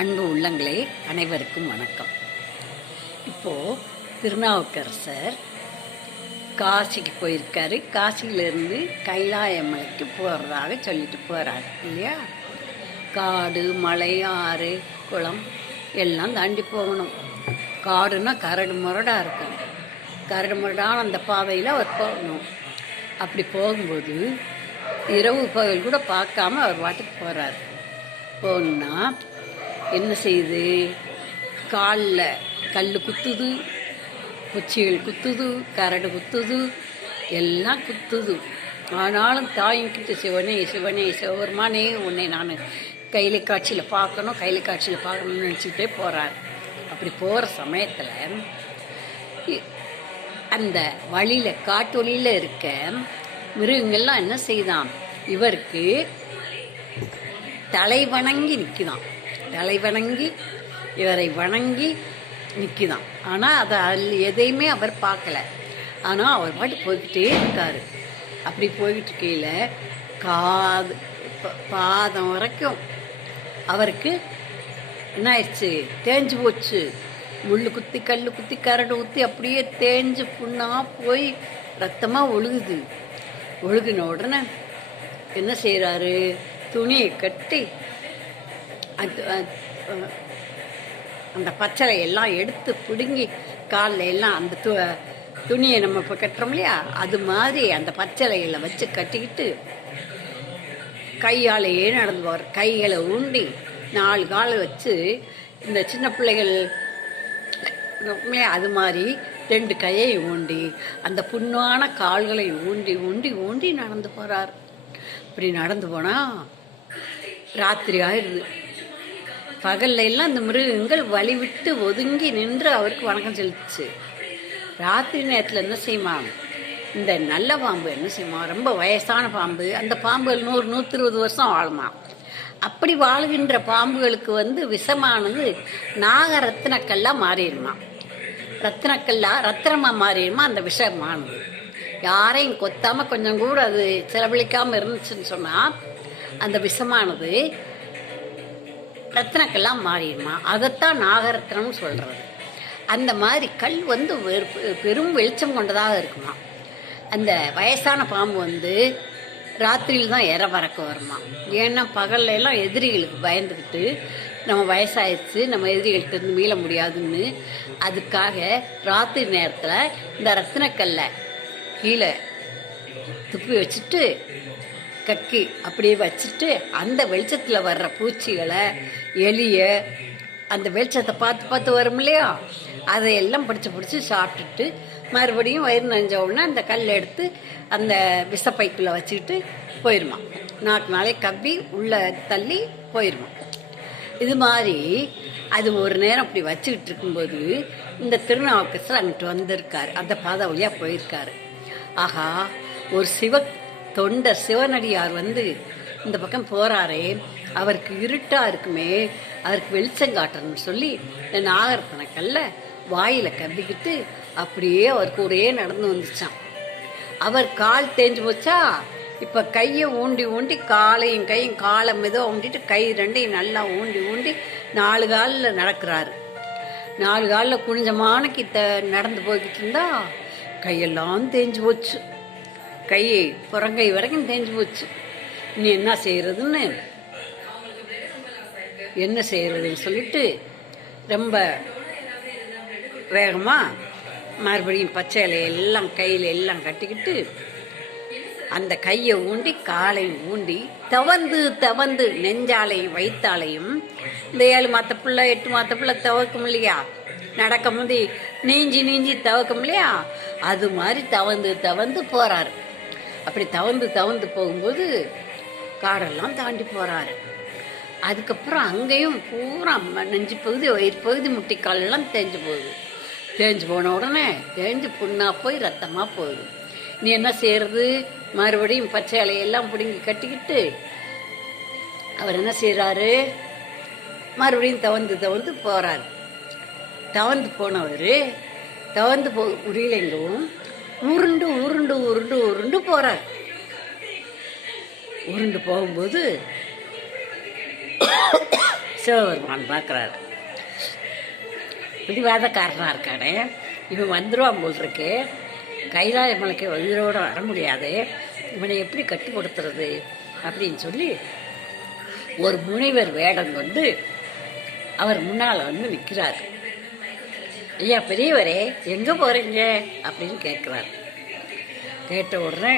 அன்பு உள்ளங்களே, அனைவருக்கும் வணக்கம். இப்போது திருநாவுக்கரசர் காசிக்கு போயிருக்காரு. காசியிலேருந்து கைலாயமலைக்கு போகிறதாக சொல்லிட்டு போகிறாரு இல்லையா. காடு, மலை, ஆறு, குளம் எல்லாம் தாண்டி போகணும். காடுன்னா கரடு முரடாக இருக்கும். கரடு முரடான அந்த பாதையில் அவர் போகணும். அப்படி போகும்போது இரவு பகல் கூட பார்க்காம அவர் பாட்டுக்கு போகிறார். போகணுன்னா என்ன செய்யுது? காலில் கல் குத்துது, குச்சிகள் குத்துது, கரடு குத்துது, எல்லாம் குத்துது. ஆனாலும் தாயின்கிட்ட சிவனே சிவனே சிவபெருமானே உன்னை நான் கையில காட்சியில் பார்க்கணும்னு நினச்சிக்கிட்டே போகிறார். அப்படி போகிற சமயத்தில் அந்த வழியில், காட்டு வழியில் இருக்க மிருகங்கள்லாம் என்ன செய்தான்? இவருக்கு தலை வணங்கி நிற்குதான். தலை வணங்கி இவரை வணங்கி நிற்குதான். ஆனால் அதை எதையுமே அவர் பார்க்கல. ஆனால் அவர் பாட்டு போய்கிட்டே இருக்கார். அப்படி போய்கிட்டு இருக்கையில் பாதம் வரைக்கும் அவருக்கு என்ன ஆயிடுச்சு? தேஞ்சு போச்சு. முள் குத்தி, கல் குத்தி, கரடு குத்தி அப்படியே தேஞ்சு புண்ணாக போய் ரத்தமாக ஒழுகுது. ஒழுகின உடனே என்ன செய்கிறாரு? துணியை கட்டி அந்த பச்சளை எல்லாம் எடுத்து பிடுங்கி காலில் எல்லாம் அந்த துணியை நம்ம இப்போ கட்டுறோம் இல்லையா, அது மாதிரி அந்த பச்சளைகளை வச்சு கட்டிக்கிட்டு கையாலேயே நடந்து போவார். கைகளை ஊண்டி 4 காலை வச்சு, இந்த சின்ன பிள்ளைகள் அது மாதிரி 2 கையை ஊண்டி அந்த புண்ணான கால்களை ஊண்டி ஊண்டி ஊண்டி நடந்து போகிறார். இப்படி நடந்து போனால் ராத்திரி ஆயிடுது. பகல்ல எல்லாம் இந்த மிருகங்கள் வழி விட்டு ஒதுங்கி நின்று அவருக்கு வணக்கம் செலுத்துச்சு. ராத்திரி நேரத்தில் என்ன செய்யுமா? இந்த நல்ல பாம்பு என்ன செய்யுமா? ரொம்ப வயசான பாம்பு. அந்த பாம்புகள் 100-120 வருஷம் வாழுமா. அப்படி வாழ்கின்ற பாம்புகளுக்கு விஷமானது நாகரத்தினக்கல்லாக மாறிடுமா. ரத்தினமாக மாறிடுமா அந்த விஷமானது. யாரையும் கொத்தாமல் கொஞ்சம் கூட அது செலவழிக்காமல் இருந்துச்சுன்னு சொன்னால் அந்த விஷமானது ரத்தினக்கெல்லாம் மாறிடுமா. அதைத்தான் நாகரத்னம்னு சொல்கிறது. அந்த மாதிரி கல் பெரும் வெளிச்சம் கொண்டதாக இருக்குமா. அந்த வயசான பாம்பு ராத்திரியில் தான் பறக்க வருமா. ஏன்னா பகல்ல எல்லாம் எதிரிகளுக்கு பயந்துக்கிட்டு நம்ம வயசாயிடுச்சு, நம்ம எதிரிகளுக்கு மீள முடியாதுன்னு அதுக்காக ராத்திரி நேரத்தில் இந்த ரத்தினக்கல்லை கீழே துப்பி வச்சுட்டு கக்கி அப்படியே வச்சுட்டு அந்த வெளிச்சத்தில் வர்ற பூச்சிகளை, எலிய, அந்த வெளிச்சத்தை பார்த்து வரும் இல்லையா, அதையெல்லாம் பிடிச்சி சாப்பிட்டுட்டு மறுபடியும் வயிறு நஞ்ச உடனே அந்த கல் எடுத்து அந்த விஷப்பைக்குள்ளே வச்சுக்கிட்டு போயிடுமா. 4 நாளைக்கு கவ்வி உள்ளே தள்ளி போயிடுமா. இது மாதிரி அது ஒரு நேரம் அப்படி வச்சுக்கிட்டு இருக்கும்போது இந்த திருநாவுக்கரசர் அங்கிட்டு வந்திருக்காரு. அந்த பாதை வழியாக போயிருக்காரு. ஆகா, ஒரு தொண்டர் சிவனடியார் இந்த பக்கம் போகிறாரே, அவருக்கு இருட்டாக இருக்குமே, அவருக்கு வெளிச்சம் காட்டணும்னு சொல்லி இந்த நாகரத்தினக்கல்ல வாயில் கவ்விக்கிட்டு அப்படியே அவர் கூடயே நடந்து வந்துச்சான். அவர் கால் தேஞ்சு போச்சா, இப்போ கையை ஊண்டி காலையும் கையும் காலை மெதுவாக ஊண்டிட்டு கை 2ஐயும் நல்லா ஊண்டி 4 காலில் நடக்கிறாரு. 4 காலில் குனிஞ்சமானக்கு நடந்து போய்கிட்டு இருந்தா கையெல்லாம் தேஞ்சு போச்சு. கையை புறங்கை வரைக்கும் தேஞ்சு போச்சு. இனி என்ன செய்யறதுன்னு சொல்லிட்டு ரொம்ப வேகமாக மறுபடியும் பச்சை இலையெல்லாம் கையில் எல்லாம் கட்டிக்கிட்டு அந்த கையை ஊண்டி காலையும் ஊண்டி தவந்து நெஞ்சாலையும் வயிற்றாலையும் இந்த 7 மாத பிள்ளை 8 மாத பிள்ளை தவக்கும் இல்லையா, நடக்கும் போது நீஞ்சி தவக்கும் இல்லையா, அது மாதிரி தவந்து போகிறாரு. அப்படி தவந்து போகும்போது காடெல்லாம் தாண்டி போகிறாரு. அதுக்கப்புறம் அங்கேயும் பூரா நெஞ்சு பகுதி, வயிறு பகுதி, முட்டிக்காலெல்லாம் தேஞ்சு போகுது. தேஞ்சு போன உடனே தேஞ்சு புண்ணாக போய் ரத்தமாக போகுது. நீ என்ன செய்கிறது? மறுபடியும் பச்சை இலையெல்லாம் பிடுங்கி கட்டிக்கிட்டு அவர் என்ன செய்கிறாரு? மறுபடியும் தவந்து போகிறாரு. தவந்து போனவர் முடியலைங்கவும் உருண்டு போகிறார். உருண்டு போகும்போது சிவபெருமான் பார்க்குறாரு. பிடிவாதக்காரனாக இருக்கானே, இவன் வந்துடுவான் போல் இருக்கு, கைலாய மலைக்கு உயிரோடு வர முடியாது, இவனை எப்படி கட்டுப்படுத்துறது அப்படின்னு சொல்லி ஒரு முனிவர் வேடம் வந்து அவர் முன்னால் வந்து நிற்கிறார். ஐயா பெரியவரே, எங்கே போகிறீங்க அப்படின்னு கேட்குறாரு. கேட்ட உடனே,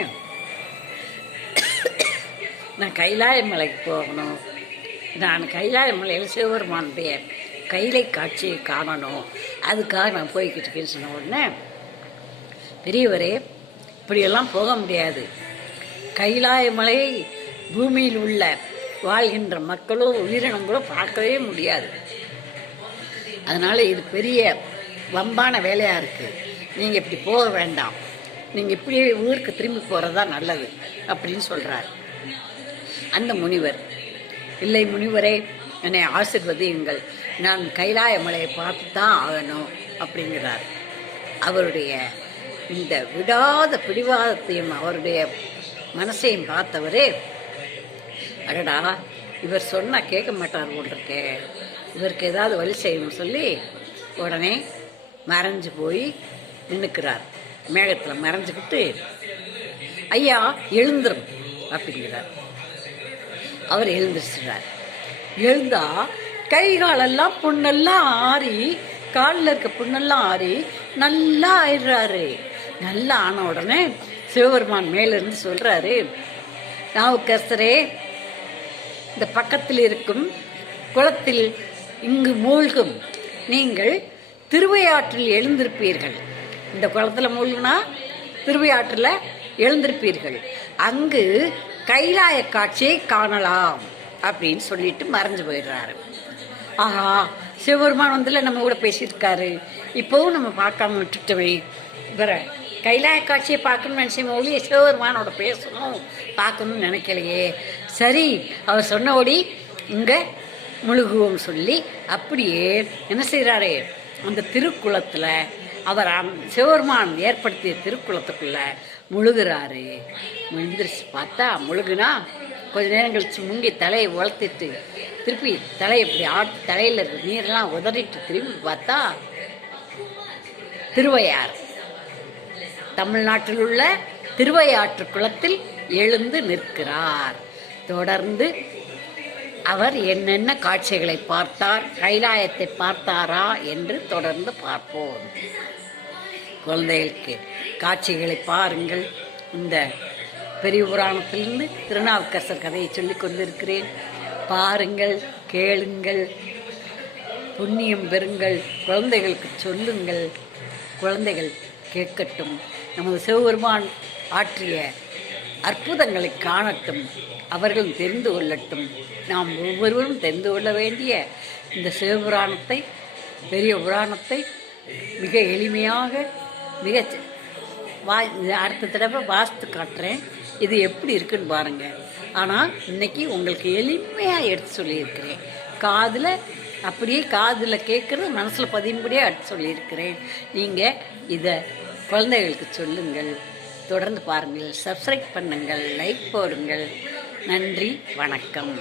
நான் கைலாய மலைக்கு போகணும், நான் கைலாய மலையில் சிவபெருமானுடைய கைலை காட்சியை காணணும், அதுக்காக நான் போய்கிட்டு இருக்கேன்னு சொன்ன உடனே, பெரியவரே இப்படியெல்லாம் போக முடியாது, கைலாய மலையை பூமியில் உள்ள வாழ்கின்ற மக்களோ உயிரினங்களோ பார்க்கவே முடியாது, அதனால் இது பெரிய வம்பான வேலையாக இருக்குது, நீங்கள் இப்படி போக வேண்டாம், நீங்கள் இப்படியே ஊருக்கு திரும்பி போகிறதா நல்லது அப்படின்னு சொல்கிறார். அந்த முனிவர், இல்லை முனிவரே, என்னை ஆசீர்வதியுங்கள், நான் கைலாய மலையை பார்த்து தான் ஆகணும் அப்படிங்கிறார். அவருடைய இந்த விடாத பிடிவாதத்தையும் அவருடைய மனசையும் பார்த்தவரே, அடடா இவர் சொன்னால் கேட்க மாட்டார் போட்டிருக்கே, இவருக்கு ஏதாவது வழி செய்யணும்னு சொல்லி உடனே மறைஞ்சு போய் நின்றுக்கிறார். மேகத்தில் மறைஞ்சுக்கிட்டு, ஐயா எழுந்துரும் அப்படிங்கிறார். அவர் எழுந்திரிச்சிடுறார். எழுந்தா கை காலெல்லாம் புண்ணெல்லாம் ஆறி, காலில் இருக்க புண்ணெல்லாம் ஆறி நல்லா ஆயிடுறாரு. நல்லா ஆன உடனே சிவபெருமான் மேலிருந்து சொல்கிறாரு, நாவுக்கரசரே, இந்த பக்கத்தில் இருக்கும் குளத்தில் இங்கு மூழ்கும் நீங்கள் திருவையாற்றில் எழுந்திருப்பீர்கள், இந்த குளத்தில் மூழ்கினா திருவையாற்றில் எழுந்திருப்பீர்கள், அங்கு கைலாய காட்சியை காணலாம் அப்படின்னு சொல்லிட்டு மறைஞ்சு போயிடுறாரு. ஆஹா, சிவபெருமான் வந்துல நம்ம கூட பேசியிருக்காரு, இப்போவும் நம்ம பார்க்காம விட்டுட்டோமே, இவர கைலாய காட்சியை பார்க்கணும்னு நினச்சேன், ஒளிய சிவபெருமானோட பேசணும் பார்க்கணும்னு நினைக்கலையே, சரி அவர் சொன்னபடி இங்கே முழுகுவோம் சொல்லி அப்படியே என்ன செய்கிறாரு, அந்த திருக்குளத்தில் அவர் சிவபெருமான் ஏற்படுத்திய திருக்குளத்துக்குள்ள முழுகிறாரு. முழுந்துருச்சு. பார்த்தா முழுகுனா கொஞ்ச நேரம் கழிச்சு முங்கி தலையை உளர்த்திட்டு திருப்பி தலையை இப்படி ஆட்டு தலையில் இருக்க நீரெல்லாம் உதறிட்டு திரும்பி பார்த்தா திருவையாறு, தமிழ்நாட்டில் உள்ள திருவையாற்று குளத்தில் எழுந்து நிற்கிறார். தொடர்ந்து அவர் என்னென்ன காட்சிகளை பார்த்தார், கைலாயத்தை பார்த்தாரா என்று தொடர்ந்து பார்ப்போம். குழந்தைகளுக்கு காட்சிகளை பாருங்கள். இந்த பெரிய புராணத்திலிருந்து திருநாவுக்கரசர் கதையை சொல்லிக் கொண்டிருக்கிறேன். பாருங்கள், கேளுங்கள், புண்ணியம் பெறுங்கள், குழந்தைகளுக்கு சொல்லுங்கள், குழந்தைகள் கேட்கட்டும், நமது சிவபெருமான் ஆற்றிய அற்புதங்களை காணட்டும், அவர்களும் தெரிந்து கொள்ளட்டும். நாம் ஒவ்வொருவரும் தெரிந்து கொள்ள வேண்டிய இந்த சிவபுராணத்தை, பெரிய புராணத்தை மிக எளிமையாக அடுத்த தடவை வாசித்து காட்டுறேன், இது எப்படி இருக்குன்னு பாருங்கள். ஆனால் இன்னைக்கு உங்களுக்கு எளிமையாக எடுத்து சொல்லியிருக்கிறேன், காதில் அப்படியே காதில் கேட்குறது மனசில் பதியும்படியே எடுத்து சொல்லியிருக்கிறேன். நீங்கள் இதை குழந்தைகளுக்கு சொல்லுங்கள், தொடர்ந்து பாருங்கள், சப்ஸ்கிரைப் பண்ணுங்கள், லைக் போடுங்கள். நன்றி, வணக்கம்.